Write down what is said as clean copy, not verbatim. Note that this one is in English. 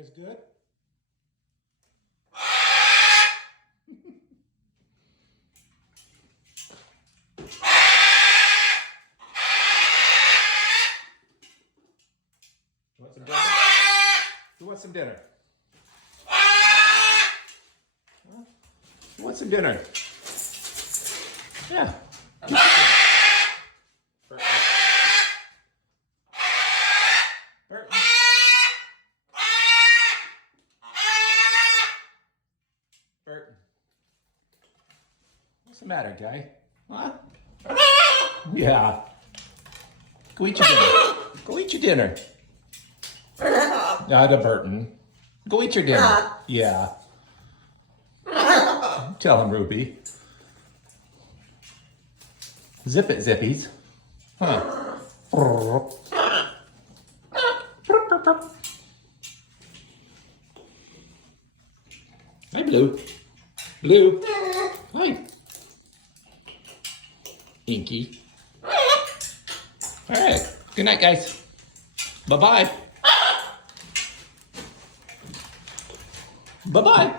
guys good? You want some dinner? You want some dinner? Yeah. Burton. Burton. Burton. What's the matter, guy? Huh? Yeah. Go eat your dinner. Go eat your dinner. Not a Burton. Go eat your dinner. Yeah. Tell him, Ruby. Zip it, Zippies. Huh. Hi, Blue. Blue. Hi. Inky. All right. Good night, guys. Bye-bye. Bye-bye.